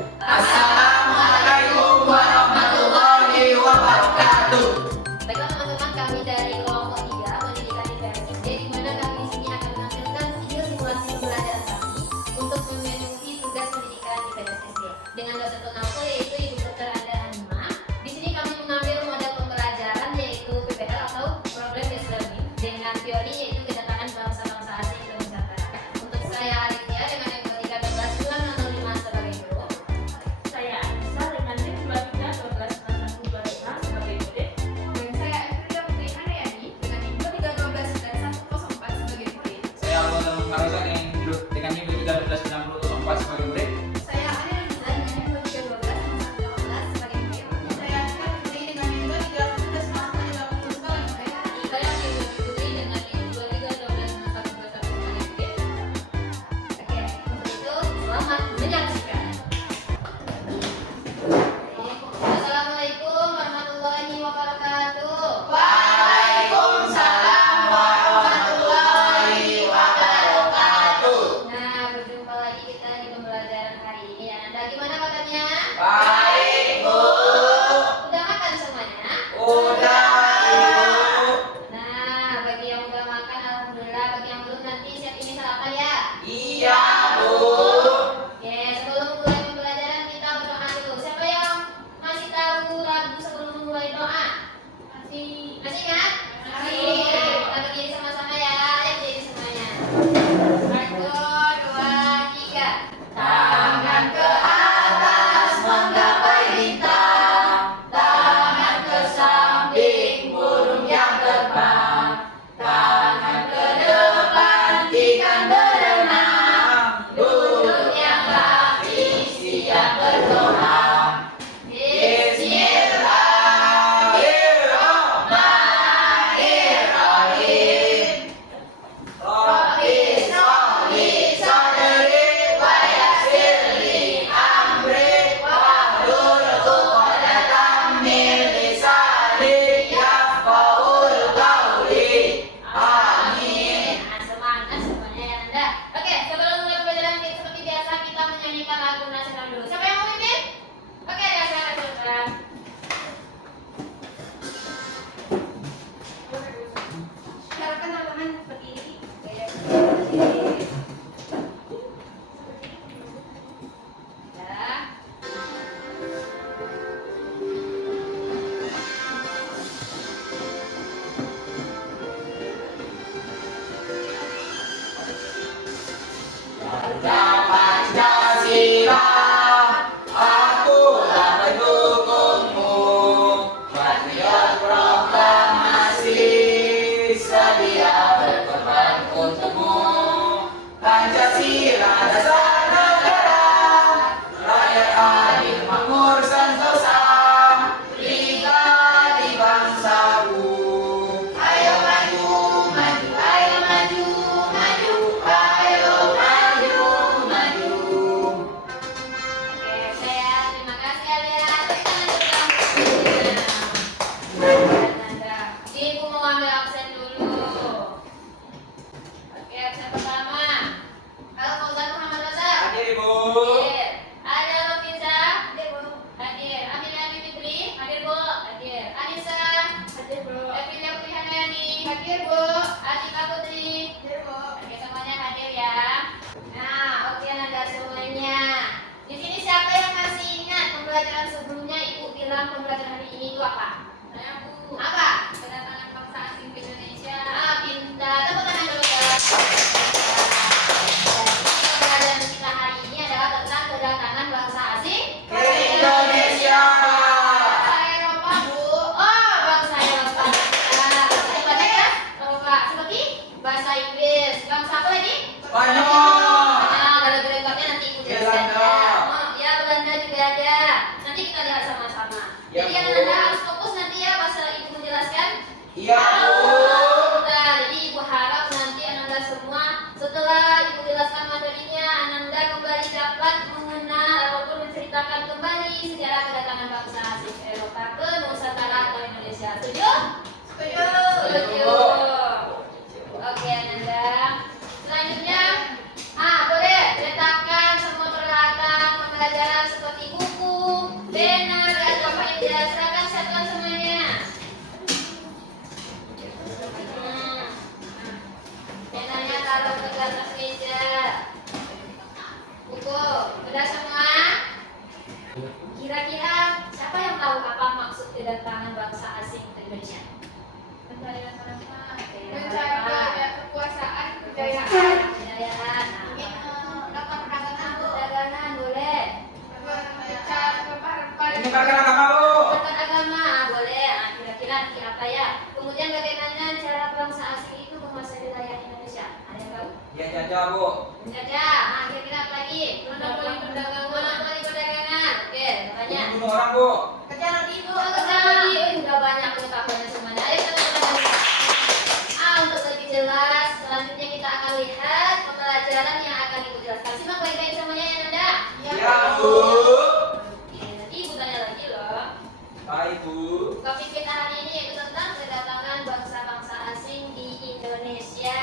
Assalamualaikum warahmatullahi wabarakatuh. Baiklah teman-teman, kami dari kelompok 3 pendidikan IPSSD, di mana kami di sini akan menampilkan video simulasi pembelajaran kami untuk memenuhi tugas pendidikan IPSSD dengan dosen pengampu yaitu Ibu Dr. Anda Hanima. Di sini kami mengambil model pembelajaran yaitu PBL atau Problem Based Learning dengan teori yaitu kedatangan bangsa-bangsa asing ke Nusantara. Untuk saya Arifia dengan NIM 139605 sebagai guru. Saya Anissa dengan NIM 23129125 sebagai murid. Dan saya Efrida Putri Haryani dengan NIM 23129104 sebagai murid. Saya Alfonso Marosa dengan NIM 136004 sebagai murid. Saya Anil Rizal dengan NIM 2312 sebagai murid. Saya Anissa Putri dengan NIM 2312 sebagai murid. Saya Dewi Putri dengan NIM 2312 sebagai murid. Oke, untuk itu selamat menyaksikan. Assalamualaikum warahmatullahi wabarakatuh. Waalaikumsalam warahmatullahi wabarakatuh. Nah, berjumpa lagi kita di pembelajaran hari ini ya. Anda gimana kabarnya? Baik, Bu. Udah makan semuanya? Udah, Ibu. Nah, bagi yang udah makan alhamdulillah, bagi yang belum nanti siap ini sarapan ya. Iya, Bu. Oke, sebelum mulai pembelajaran kita berdoa dulu. Siapa yang masih tahu lagu sebelum memulai doa? Masih ingat? Masih. Kita berdiri sama-sama ya. Ayo berdiri semuanya. 1, 2, 3. Tangan ke atas menggapai bintang, tangan ke samping burung yang terbang, tangan ke depan ikan berenang, duduk yang rapi siap berdoa. Bismillahirrahmanirrahim. Rabbi sholli sadri wa yassirli amri wahlul 'uqdatam min lisani yafqahul qawli. Amin. Nah, semangat semuanya ya Anda. Oke, sebelum mulai pembelajaran kita seperti biasa kita menyanyikan lagu nasional dulu. Siapa yang mau mimpin? Oke, ya silakan silakan. Silakan teman-teman berdiri. Berdiri. Ya. Bangsa Pancasila, akulah pendukungmu. Patriot proklamasi, sedia berkorban untukmu. Pancasila dasar negara, rakyat adil makmur sentosa, pribadi bangsaku. Ayo maju, maju, ayo maju, maju, ayo maju, maju. Oke, saya terima kasih kalian. Berikan Anda. Ibu mau ambil absen dulu. Oke, absen pertama. Kalau Fauzan Muhammad Reza. Hadir, Ibu. Hadir. Ada Rofiza. Hadir, Bu. Hadir. Amelia Fitri. Hadir, Bu. Hadir. Anissa. Hadir, Bu. Evilia Putri Handayani. Hadir, Bu. Atika Putri. Hadir, Bu. Oke, semuanya hadir ya. Nah, oke Anda semuanya. Di sini siapa yang masih ingat pembelajaran sebelumnya Ibu bilang pembelajaran hari ini itu apa? Saya, Bu. Apa? Kedatangan bangsa asing ke Indonesia. Ah, pintar. Tepuk tangan dulu ya. Pembelajaran kita hari ini adalah tentang kedatangan bangsa asing Ke Indonesia. Bangsa Eropa, Bu. Oh, bangsa Eropa. Nah, bangsa Eropa ya? Eropa. Seperti bahasa Inggris. Bangsa apa lagi? Spanyol. Nah, kalau lengkapnya nanti Ibu jelaskan ya. Belanda. Oh, ya Belanda juga ada. Nanti kita lihat sama-sama. Ya, Jadi Bu. Anda harus fokus nanti ya pas Ibu menjelaskan. Iya, Bu. Nah, jadi Ibu harap nanti Anda semua setelah Ibu jelaskan materinya, Anda kembali dapat mengenal ataupun menceritakan kembali sejarah kedatangan bangsa asing Eropa ke Nusantara atau Indonesia. Setuju? Setuju. Setuju. Oke, Anda. Selanjutnya, boleh letakkan semua peralatan pembelajaran seperti buku, pena, atau meja. Silakan siapkan semuanya. Penanya taruh ke atas meja. Buku, udah semua? Kira-kira siapa yang tahu apa maksud kedatangan bangsa asing ke Indonesia? Mencari apa? Mencari kekuasaan, kejayaan. Kejayaan. Dapat Perdagangan boleh. Menyebarkan agama, Bu. Menyebarkan agama boleh. Kira-kira apa ya? Kemudian bagaimana cara bangsa asing itu menguasai wilayah Indonesia? Ada yang tahu? Ya jajah, Bu. Menjajah. Kira-kira apa lagi? Monopoli perdagangan. Monopoli perdagangan. Oke, makanya. Bunuh orang, Bu. Kejar ibu. Udah banyak pengetahuannya semuanya. Ayo kita mulai. Untuk lebih jelas, selanjutnya kita akan lihat pembelajaran yang akan ibu jelaskan. Simak baik-baik semuanya ya, Nanda. Ya, Bu. Oke, nanti ibu tanya lagi loh. Baik, Bu. Topik kita hari ini yaitu tentang kedatangan bangsa-bangsa asing di Indonesia.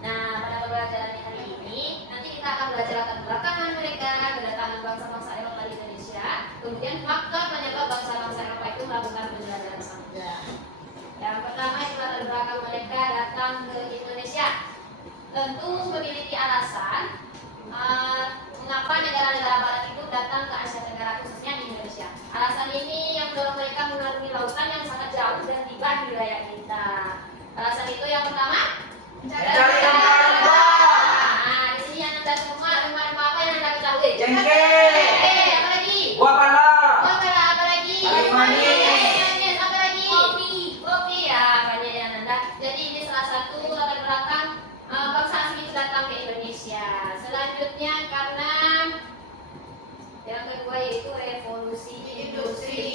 Nah, pada pembelajaran hari ini, nanti kita akan belajar latar belakang mereka, kedatangan bangsa-bangsa Eropa di Indonesia, kemudian faktor penyebab bangsa-bangsa Eropa itu melakukan penjelajahan samudra. Yang pertama itu latar belakang mereka datang ke Indonesia. Tentu memiliki alasan mengapa negara-negara barat itu datang ke Asia Tenggara, khususnya di Indonesia. Alasan ini yang mendorong mereka mengarungi lautan yang sangat jauh dan tiba di wilayah kita. Alasan itu yang pertama, Mencari rempah-rempah. Nah, di sini yang Anda semua rempah-rempah apa yang Anda ketahui? Jengkeh. Apa lagi? Buah pala. Buah pala, apa lagi? Kayu manis. Manis, apa lagi? Kopi ya, banyak yang Anda. Jadi ini salah satu latar belakang bangsa asing itu datang ke Indonesia. Selanjutnya karena yang kedua yaitu revolusi industri.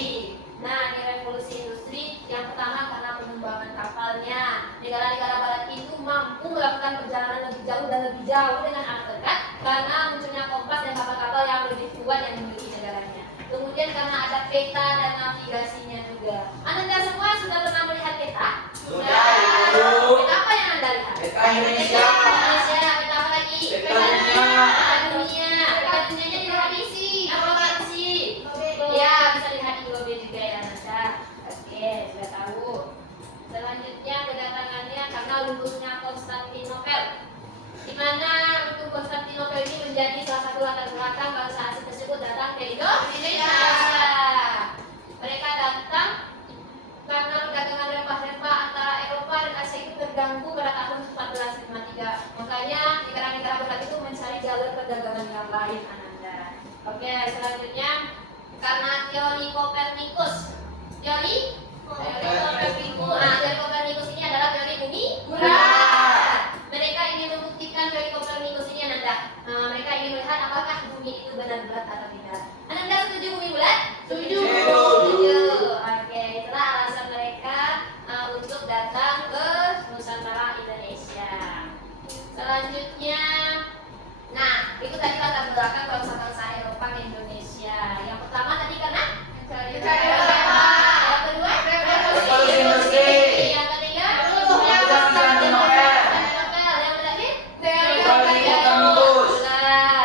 Nah, ini revolusi industri yang pertama karena pengembangan kapalnya. Negara-negara barat itu mampu melakukan perjalanan lebih jauh dan lebih jauh dengan alat dekat karena munculnya kompas dan kapal-kapal yang lebih kuat yang dimiliki negaranya. Kemudian karena ada peta dan navigasinya juga. Anda semua sudah pernah melihat peta? Sudah, Ibu. Peta apa yang Anda lihat? Peta Indonesia. Indonesia, peta apa lagi? Peta dunia. Peta dunia. Peta dunianya dihabisi. Apa sih? Ya, bisa lihat di Google juga ya Nanda. Oke, sudah tahu. Selanjutnya kedatangannya karena luluhnya Konstantinopel. Di mana runtuh Konstantinopel ini menjadi salah satu latar belakang bangsa asing tersebut datang ke Indonesia. Mereka datang karena perdagangan rempah-rempah antara Eropa dan Asia itu terganggu pada tahun 1453. Makanya negara-negara barat itu mencari jalur perdagangan yang lain, Ananda. Oke, selanjutnya karena teori Kopernikus. Teori Kopernikus. Nah, teori Kopernikus ini adalah teori bumi bulat. Mereka ingin membuktikan teori Kopernikus ini, Ananda. Mereka ingin melihat apakah bumi itu benar bulat atau tidak. Ananda setuju bumi bulat? Setuju. Oke, itulah alasan mereka untuk datang ke Nusantara Indonesia. Selanjutnya, nah itu tadi latar belakang bangsa-bangsa Eropa ke Indonesia. Yang pertama tadi karena mencari rempah. Yang kedua revolusi industri. Yang ketiga luluhnya Konstantinopel. Yang terakhir teori Kopernikus.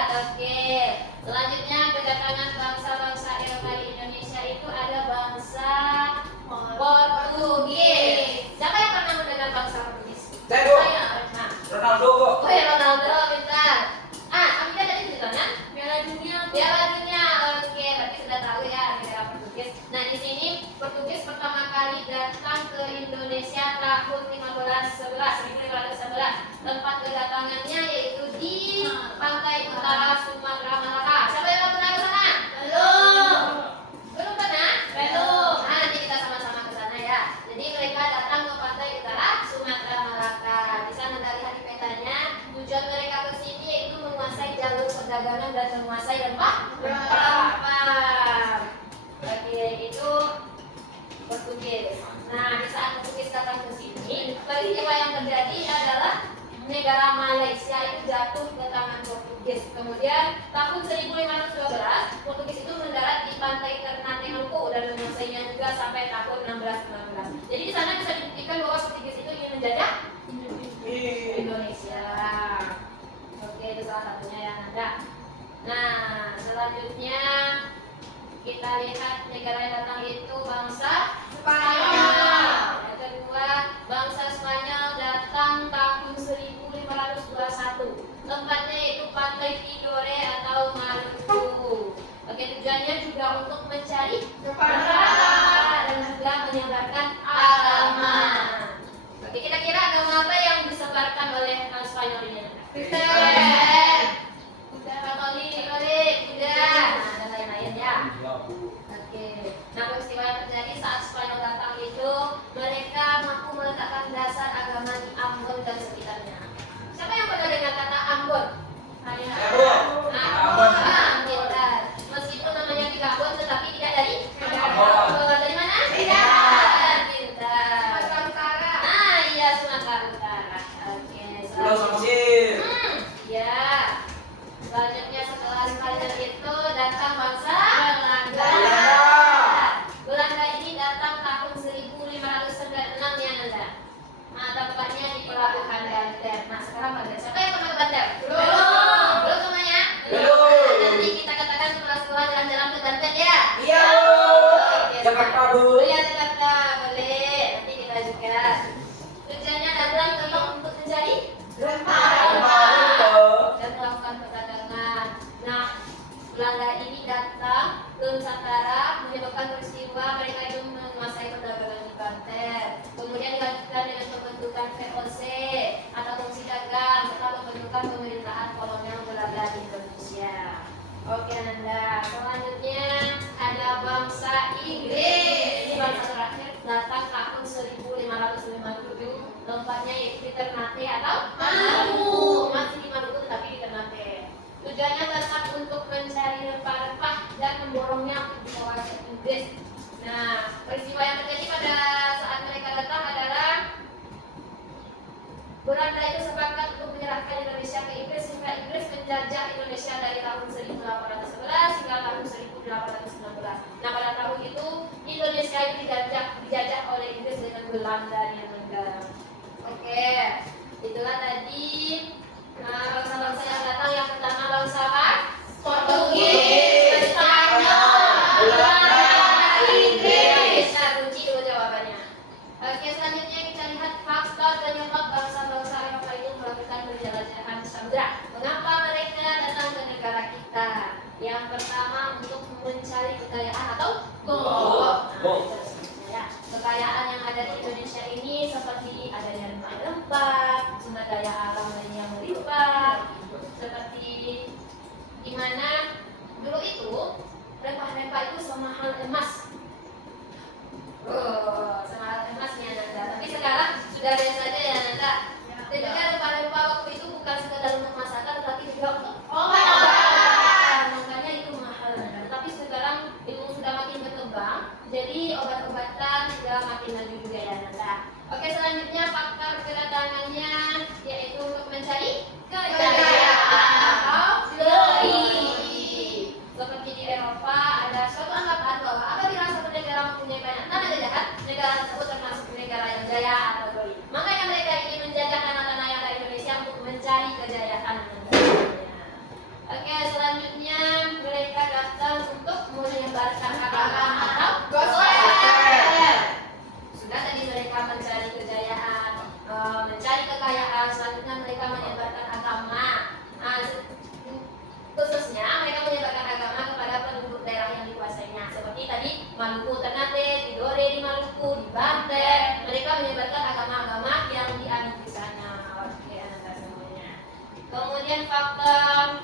Oke. Selanjutnya kedatangan bangsa-bangsa Eropa di Indonesia itu ada bangsa Portugis. Siapa yang pernah mendengar bangsa Portugis? Saya, Bu. Nah. Ronaldo, Bu. Oh ya, Ronaldo, pintar. Amida tadi ceritanya Piala Dunia. Piala Dunia, oke, berarti sudah tahu ya negara Portugis. Nah, di sini Portugis pertama kali datang ke Indonesia tahun 1511. Tempat kedatangannya yaitu di pantai utara Sumatera Malaka. Siapa yang pernah ke sana? Belum. Belum pernah? Belum. Nah, nanti kita sama-sama ke sana ya. Jadi mereka datang ke pantai utara Sumatera Malaka. Di sana dari hari petanya, tujuan mereka ke sini yaitu menguasai jalur perdagangan dan menguasai rempah-rempah. Oke, itu Portugis. Nah, di saat Portugis datang ke sini, peristiwa yang terjadi adalah negara Malaysia itu jatuh ke tangan Portugis. Kemudian tahun 1512, Portugis itu mendarat di pantai Ternate Maluku dan menguasainya juga sampai tahun 1619. Jadi di sana bisa dibuktikan bahwa Portugis itu ingin menjajah Indonesia. Oke, itu salah satunya yang ada. Nah, selanjutnya Kita lihat negara yang datang itu bangsa Spanyol. Yang kedua, bangsa Spanyol datang tahun 1521. Tempatnya itu Pantai Tidore atau Maluku. Oke, tujuannya juga untuk mencari nafkah dan juga menyebarkan agama. Oke, kira-kira agama apa yang disebarkan oleh Spanyol ini? Kristen. Katolik, Buddha, dan lain-lain ya. Oke. Nah, peristiwa yang terjadi saat Spanyol datang itu, mereka mampu meletakkan dasar agama di Ambon dan sekitarnya. Siapa yang pernah dengar kata Ambon? Saya. Ambon. Pintar. Meskipun namanya di Ambon, tetapi tidak dari Ambon. Dari mana? Pintar. Sumatera Utara. Ah, iya, Sumatera Utara. Oke. Pulau Samosir. Ya. Selanjutnya setelah Spanyol itu datang bangsa Belanda. Belanda ini datang tahun 1596 ya Nanda. Nah, tempatnya di pelabuhan Banten. Nah, sekarang Banten. Siapa yang pernah ke Banten? Belum. Belum semuanya? Belum. Nanti kita katakan setelah sekolah jalan-jalan ke Banten ya. Iya. Oke, Jakarta, Bu. Iya, Jakarta. Boleh. Nanti kita juga. Tujuannya datang memang untuk mencari dan melakukan perdagangan. Nah, Belanda ini datang ke Nusantara menyebabkan peristiwa mereka itu menguasai perdagangan di Banten. Kemudian dilanjutkan dengan pembentukan VOC atau Fungsi Dagang serta pembentukan pemerintahan kolonial Belanda di Indonesia. Oke Nanda, selanjutnya ada bangsa Inggris. Ini bangsa terakhir datang tahun 1557. Tempatnya yaitu di Ternate atau Maluku. Masih di Maluku tetapi di Ternate. Tujuannya tetap untuk mencari rempah-rempah dan memborongnya untuk dibawa ke Inggris. Nah, peristiwa yang terjadi pada saat mereka datang adalah Belanda itu sepakat untuk menyerahkan Indonesia ke Inggris sehingga Inggris menjajah Indonesia dari tahun 1811 hingga tahun 1819. Nah, pada tahun itu Indonesia itu dijajah oleh Inggris dengan Belanda yang negara. Oke, itulah tadi bangsa-bangsa yang datang. Yang pertama bangsa apa? Portugis, Spanyol, Belanda, Inggris. Nah, kunci dulu jawabannya. Oke, selanjutnya kita lihat faktor penyebab bangsa-bangsa Eropa itu melakukan perjalanan samudra. Mengapa mereka datang ke negara kita? Yang pertama untuk mencari kekayaan atau gold. Ya, kekayaan yang ada di Indonesia ini seperti adanya rempah-rempah, sumber daya alam yang melimpah, seperti di mana dulu itu rempah-rempah itu semahal emas. Semahal emasnya Nanda. Tapi sekarang sudah biasa saja ya Nanda. Dan juga rempah-rempah waktu itu bukan sekedar untuk masakan, tetapi juga untuk obat. Makanya itu mahal Nanda. Tapi sekarang ilmu sudah makin berkembang, jadi obat-obatan sudah makin maju juga ya Nanda. Oke, selanjutnya faktor kedatangannya yaitu untuk mencari kekayaan atau glory. Seperti di Eropa ada suatu anggapan bahwa apabila satu negara mempunyai banyak tanah jajahan, negara tersebut termasuk negara yang jaya atau glory. Makanya mereka ingin menjajah tanah-tanah yang ada di Indonesia untuk mencari kejayaan. Oke, selanjutnya mereka datang untuk menyebarkan agama atau gospel. Sudah tadi mereka mencari kejayaan, mencari kekayaan. Selanjutnya mereka menyebarkan agama. Khususnya mereka menyebarkan agama kepada penduduk daerah yang dikuasainya. Seperti tadi Maluku, Ternate, Tidore di Maluku, di Banten. Mereka menyebarkan agama-agama yang dianut di sana. Oke, Anda semuanya. Kemudian faktor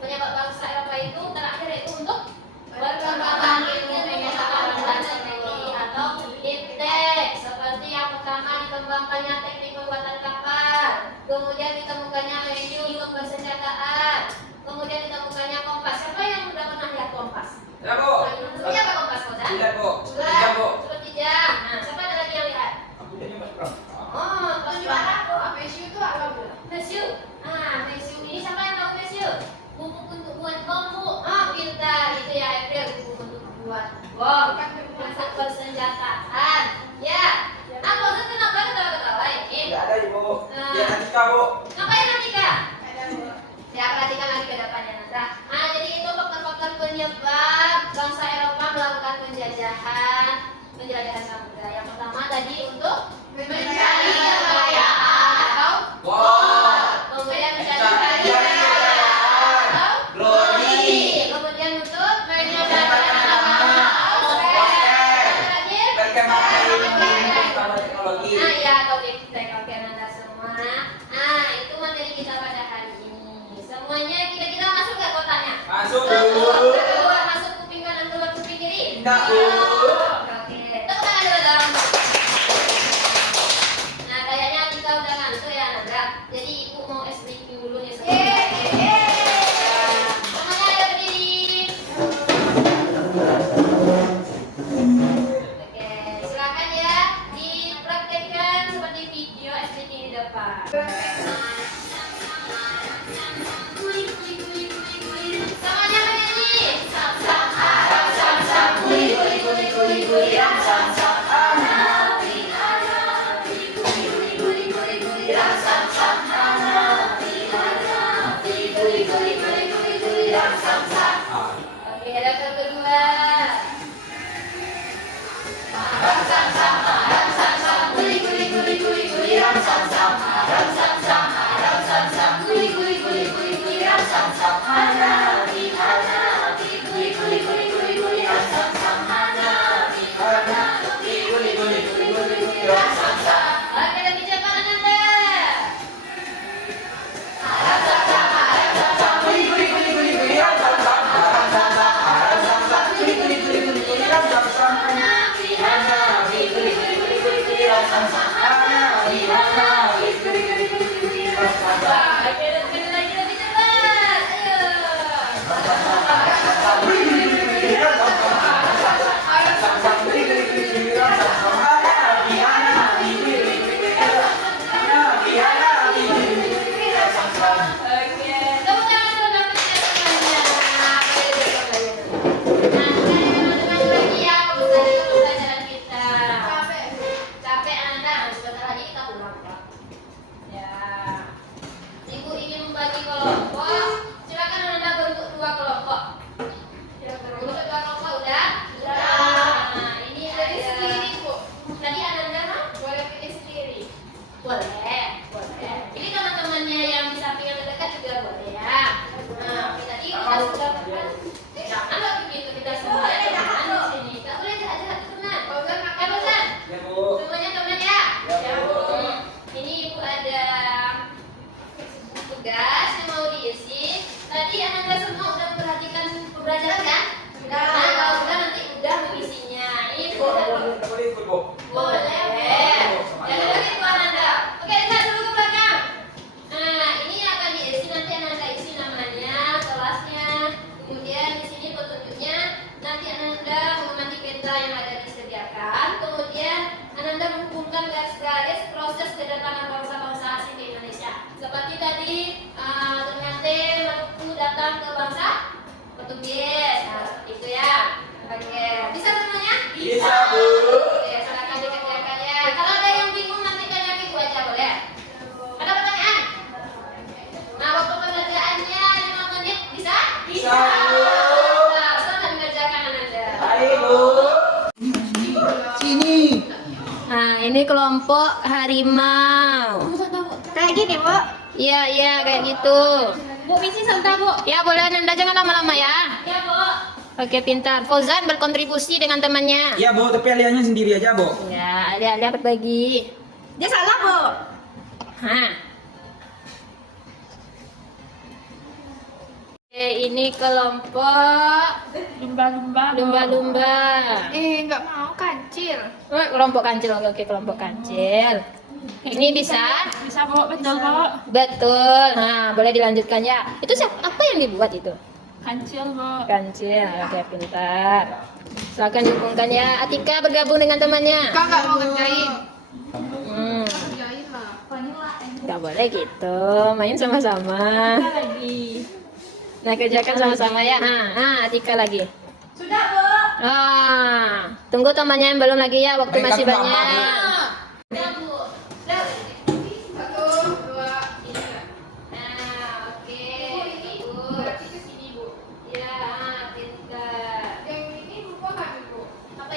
penyebab bangsa Eropa itu terakhir yaitu untuk perkembangan ilmu pengetahuan dan teknologi atau iptek. Seperti yang pertama dikembangkannya teknik pembuatan kapal, kemudian ditemukannya medium untuk persenjataan, kemudian ditemukannya kompas. Siapa yang sudah pernah lihat kompas? Ya, Bu. Ini apa kompas, Koza? Tidak, Bu. Sudah. Tidak, Bu. Seperti jam. Nah, siapa ada lagi yang lihat? Aku jadi Mas Bram. Oh, Tunjuk aku, Mesiu itu apa bu? Mesiu. Mesiu ini siapa yang tahu Mesiu? Bubuk untuk buat bom, Bu. Pintar. Itu ya, April. Bubuk untuk buat bom. Untuk persenjataan. Ya. Aku tuh kenapa ketawa-ketawa ini? Tidak ada, Ibu. Dia Atika, Bu. Ngapain nanti, Kak? Ada bu. Ya, perhatikan lagi ke depannya, Nanda. Jadi itu faktor-faktor penyebab bangsa Eropa penjelajahan samudra. Yang pertama tadi untuk Mencari kekayaan atau kemudian mencari Mencari kekayaan atau Glory. kemudian untuk menyelesaikan terakhir Perkembangan ilmu utama teknologi. nah ya oke Nanda semua. Nah itu materi kita pada hari ini. Semuanya kita masuk ke kotanya. Masuk Keluar Bu. masuk kuping kanan keluar kuping kiri. Enggak Bu. Oke, tepuk tangan dulu dong. Nah, kayaknya kita udah ngantuk ya, Nanda. Jadi ibu mau es briefing dulu nih sebentar. Semuanya ayo berdiri. Oke, silakan ya dipraktekkan seperti video es briefing di depan. Semuanya berdiri. Sam sam sam sam sam kuli ram sam sam Oke, dokter kedua. Oke, lebih cepat Nanda. Oke, lebih lagi lebih cepat. Ayo. Oke, tepuk tangan dulu untuk kita semuanya. Nah, teman-teman lagi ya pembelajaran kita. Capek Anda, sebentar lagi kita pulang Pak. Ya. Ibu ingin membagi kelompok. Silakan Anda bentuk 2 kelompok. Bentuk 2 kelompok udah? Nah, ini Jadi ada. sendiri, Bu. Tadi Ananda mah? Boleh pilih sendiri. Boleh. Ini teman-temannya yang di samping yang dekat juga boleh ya. Nah, oke, tadi kita sudah jangan lah begitu kita semua jangan di sini. Gak boleh jahat-jahat teman. Fauzan makan. Fauzan, Ya Bu. semuanya teman ya. Ya, Bu. Ini ibu ada tugas yang mau diisi. Tadi Ananda semua udah memperhatikan pembelajaran kan? Sudah. Nah, kalau sudah nanti udah mengisinya. Ini boleh. Boleh ikut Bu. Boleh. Jangan lagi Bu Ananda. Oke, lihat dulu ke belakang. Nah, ini akan diisi nanti Ananda isi namanya, kelasnya. Kemudian di sini petunjuknya. Nanti Ananda mengamati peta yang ada disediakan. Kemudian Ananda menghubungkan garis-garis proses kedatangan bangsa-bangsa asing ke Indonesia. Seperti tadi Ternate Maluku datang ke bangsa Portugis. Nah, seperti itu ya. Oke, bisa semuanya? Bisa Bu. Oke, silakan dikerjakan ya. Kalau ada yang bingung nanti tanya ke ibu aja boleh. Ada pertanyaan? Nah, waktu pengerjaannya 5 menit bisa? Bisa, Bu. Nah, silakan kerjakan Ananda. Ayo Bu. Sini. Nah, ini kelompok harimau. Kayak gini, Bu. Iya, kayak gitu. Bu, misi sebentar, Bu. Ya, boleh Ananda jangan lama-lama ya. Ya, Bu. Oke, pintar. Fauzan berkontribusi dengan temannya. Ya Bu, tapi Alianya sendiri aja Bu. Ya, lihat berbagi. Dia salah, Bu. Hah. Oke, ini kelompok lumba-lumba. Nggak mau kancil. Oh, kelompok kancil. Oke, kelompok kancil. Ini bisa? Bisa, Bu. Betul, Bu. Betul. Nah, boleh dilanjutkan ya. Itu apa yang dibuat itu? Kancil, Bu. Kancil. Oke, pintar. Silakan dihubungkan ya. Atika bergabung dengan temannya. Kak nggak mau kerjain. Hmm, Kerjain lah. nggak boleh gitu. Main sama-sama. Lagi. Nah, kerjakan sama-sama ya. Nah, Atika lagi. Sudah, Bu. Ah, tunggu temannya yang belum lagi ya. Waktu Baik, masih aku banyak. lama, Udah, Bu. Udah. 1, 2, 3. Nah, oke. Ibu. Berarti ke sini, Bu. Ya, pintar. Yang ini lupa nggak, Bu? Apa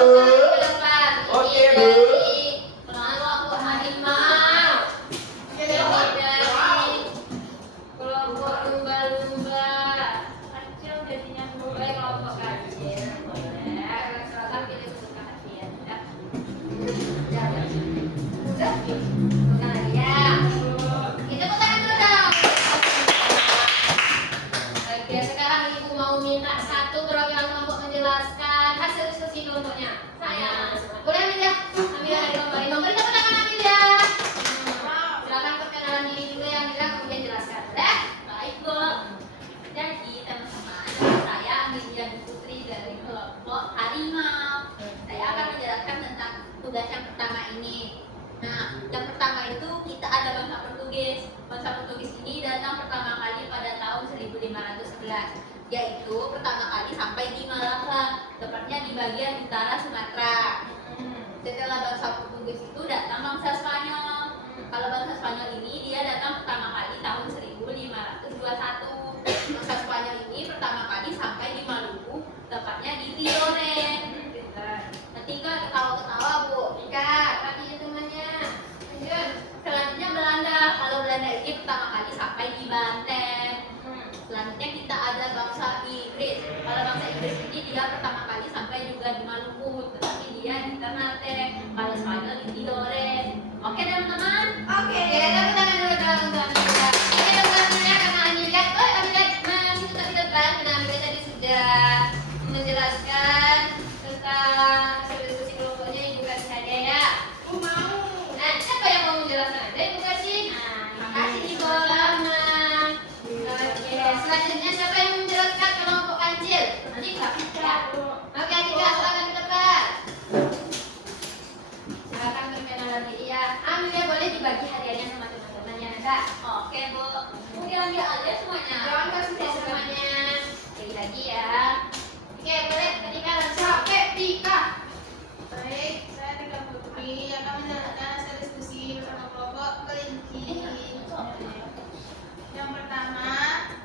Bu. Oke, Bu. Kelompok harimau. Ini dari kelompok lumba-lumba. Kecil jadinya boleh kelompok kecil. Boleh. Silakan pilih suka hati ya. Udah. Bukan lagi ya. Kita tepuk tangan dulu dong. Oke, sekarang ibu mau minta satu perwakilan kelompok menjelaskan hasil diskusi kelompoknya. Saya. Boleh ambil ya? Ambil dari kelompok ini. Beri tepuk tangan ambil ya. Silakan perkenalan diri dulu yang bilang kemudian jelaskan. Boleh? Baik, Bu. Jadi, teman-teman, saya Milian Putri dari kelompok harimau. Saya akan menjelaskan tentang tugas yang pertama ini. Nah, yang pertama itu kita ada bangsa Portugis. Bangsa Portugis ini datang pertama kali pada tahun 1511, yaitu pertama kali sampai di Malaka, tepatnya di bagian utara Sumatera. Setelah bangsa Portugis itu datang bangsa Spanyol. Kalau bangsa Spanyol ini dia datang pertama kali tahun 1521. Bangsa Spanyol ini pertama kali sampai di Maluku, tepatnya di Tidore. Ketika ketawa-ketawa, Bu. Ika, tadi temannya. Lanjut. Selanjutnya Belanda. Kalau Belanda ini pertama kali sampai di Banten. Selanjutnya kita ada bangsa Inggris. Kalau bangsa Inggris ini dia pertama kali sampai juga di Maluku, tetapi dia di Ternate. Kalau Spanyol di Tidore. Oke teman-teman. Oke, tepuk tangan dulu dong untuk Amelia. Oke, tepuk tangan dulu ya karena Amelia. Oh, Amelia masih tetap di depan karena Amelia tadi sudah menjelaskan tentang hasil diskusi kelompoknya Ibu kasih hadiah ya. Aku mau. Nah, siapa yang mau menjelaskan? Ada Ibu kasih. Makasih Ibu. Selamat. Oke, selanjutnya siapa yang menjelaskan kelompok kancil? Nanti Kak. Ya. Oke, Atika, silakan ke depan. Silakan perkenalan diri ya. Amelia boleh dibagi hadiahnya sama teman-temannya, Nanda. Oke, Bu. Mungkin ambil aja semuanya. Jangan kasih tahu semuanya. Lagi ya. Oke, boleh ketika sampai Tika. Baik, saya Tika Putri akan menjalankan hasil diskusi bersama kelompok kelinci. Yang pertama,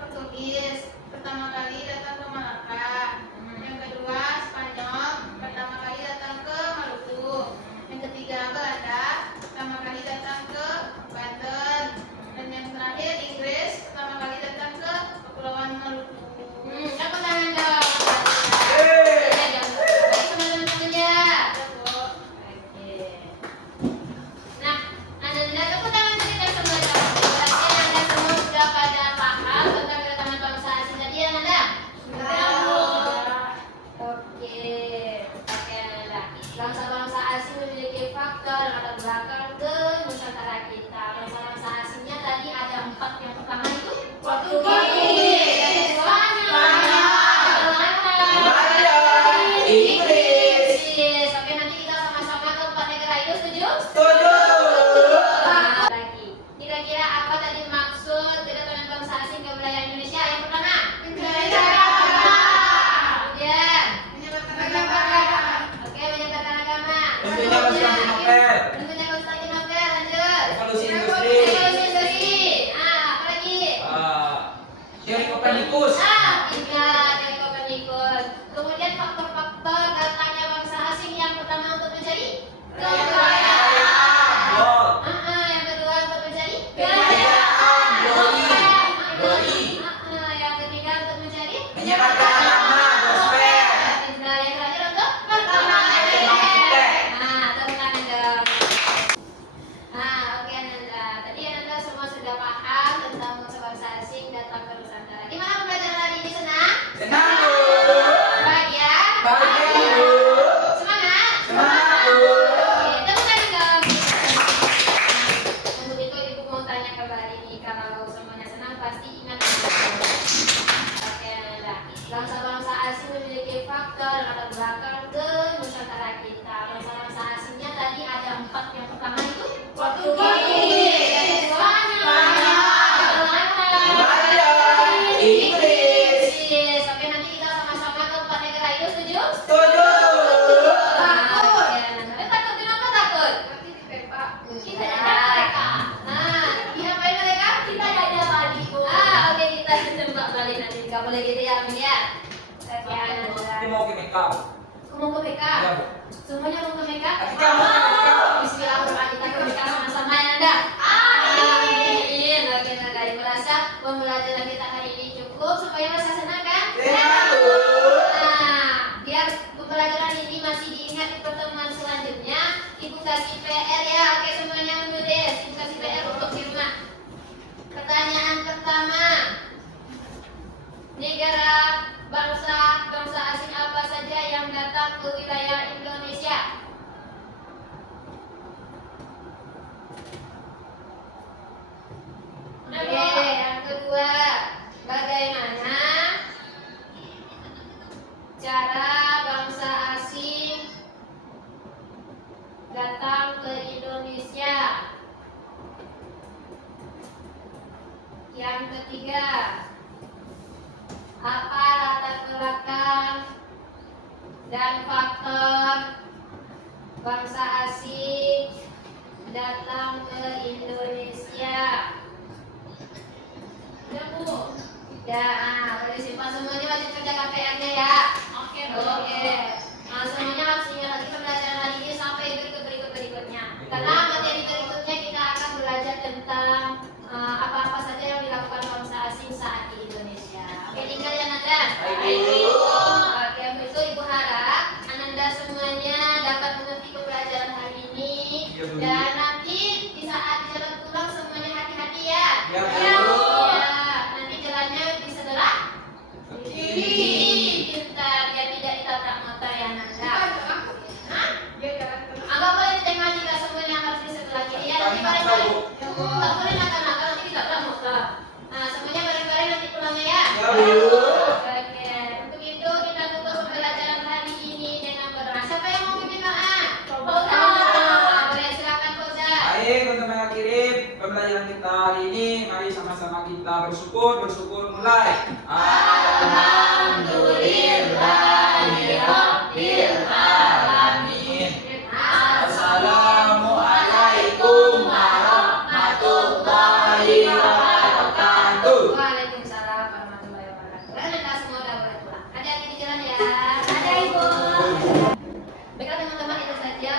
Portugis. Pertama kali datang ke Malaka. Yang kedua, Spanyol. Pertama kali datang ke Maluku. Yang ketiga, Belanda. Pertama kali datang ke Banten. Dan yang terakhir, Inggris. Pertama kali datang ke Kepulauan Maluku. Tepuk tangan dong. Yeay. Ya, bagi teman-temannya. Ya, Bu. Oke. Nah, Anda tepuk tangan dulu kita semua dong. Berarti Anda semua sudah pada paham tentang kedatangan bangsa asing tadi ya, Anda? Sudah, Bu. Oke. Oke, Anda. Bangsa-bangsa asing memiliki faktor latar belakang ke Nusantara kita. Bangsa-bangsa asingnya tadi ada 4. Yang pertama itu Portugis. Yang kedua, Belanda. Inggris. Oke, nanti kita sama-sama ke 4 negara itu, setuju? Setuju. Nah, lagi. Kira-kira apa tadi maksud kedatangan bangsa asing ke wilayah Indonesia? Yang pertama, kemudian, Menyebarkan agama. oke, menyebarkan agama. Tentunya Konstantinopel. Tentunya Konstantinopel. Lanjut. Revolusi industri. Revolusi industri. Apa lagi? Teori Kopernikus. Ingat dari Kopernikus. Kemudian faktor-faktor datangnya bangsa asing yang pertama untuk mencari kekayaan. Gold. Yang kedua untuk mencari Kekayaan. Glory. Yang ketiga untuk mencari Menyebarkan agama. Gospel. Nah, yang terakhir untuk perkembangan Arsitek. Nah, tepuk tangan dong. Nah, oke Ananda. Tadi Ananda semua sudah paham tentang bangsa asing datang ke Nusantara. Gimana pembelajaran hari ini, senang? Senang, Bu. Bahagia? Bahagia, Bu. Semangat? Semangat, Bu. Oke, tepuk tangan dong. Untuk itu Ibu mau tanya kembali nih, kalau semuanya senang pasti ingat. Oke, Nanda. Bangsa-bangsa asing memiliki faktor latar belakang ke Nusantara kita. Bangsa-bangsa asingnya tadi ada 4. Yang pertama itu Portugis. Yang kedua, Belanda. Inggris. Oke, nanti kita sama-sama ke 4 negara itu, setuju? Setuju. Oke, Nanda. Takut kenapa takut? Nanti ditembak. Kita jajah mereka. Diapain mereka? Kita jajah balik, Bu. Oke, kita ditembak balik nanti. Nggak boleh gitu ya, Amin ya. Oke, Ananda. Ini mau ke makeup. Mau ke BK? Ya, Bu. Semuanya mau ke BK? Atika mau ke BK. Bismillahirrahmanirrahim. Kita ke BK sama-sama ya, Nanda. Amin. Oke, Nanda. Ibu rasa pembelajaran kita hari ini cukup supaya masa senang kan? Ya, Bu. Nah, biar pembelajaran ini masih diingat di pertemuan selanjutnya, Ibu kasih PR ya. Oke, semuanya menulis. Ibu kasih PR untuk di rumah. Pertanyaan pertama. Negara bangsa asing apa saja yang datang ke wilayah Indonesia? Oke, yang kedua, bagaimana cara bangsa asing datang ke Indonesia? Yang ketiga, apa latar belakang dan faktor bangsa asing datang ke Indonesia? Ya, Bu. Ya, boleh simpan semuanya, wajib kerja KPR-nya ya. Oke, Bu. Oke. Nah, semuanya harus ingat lagi pembelajaran hari ini sampai berikutnya. Karena materi berikutnya kita akan belajar tentang apa-apa saja yang dilakukan bangsa asing saat di Indonesia. Oke, tinggal ya, Nanda. Baik, Bu. Oke, untuk itu Ibu harap Ananda semuanya dapat mengerti pembelajaran hari ini. Iya, Bu. Dan nanti di saat jalan pulang semuanya hati-hati ya. Ya, Bu. Ya, nanti jalannya bisa belok kiri. Pintar, biar tidak ditabrak motor ya, Nanda. Hah? Agak boleh ditengah juga semuanya harus di sebelah kiri ya. Nanti bareng-bareng. Nggak boleh nakal-nakal, nanti ditabrak motor. Nah, semuanya bareng-bareng nanti pulangnya ya. Ya, Bu. Oke, untuk itu kita tutup pembelajaran hari ini dengan berdoa. Siapa yang mau pimpin doa? Fauza. Boleh, silakan Fauza. Baik, untuk mengakhiri pembelajaran kita hari ini, mari sama-sama kita bersyukur mulai. Alhamdulillahirabbil alamin. Assalamualaikum warahmatullahi wabarakatuh. Waalaikumsalam warahmatullahi wabarakatuh. Anda semua udah boleh pulang. Hati-hati di jalan ya. Ada, Ibu. Baiklah teman-teman, itu saja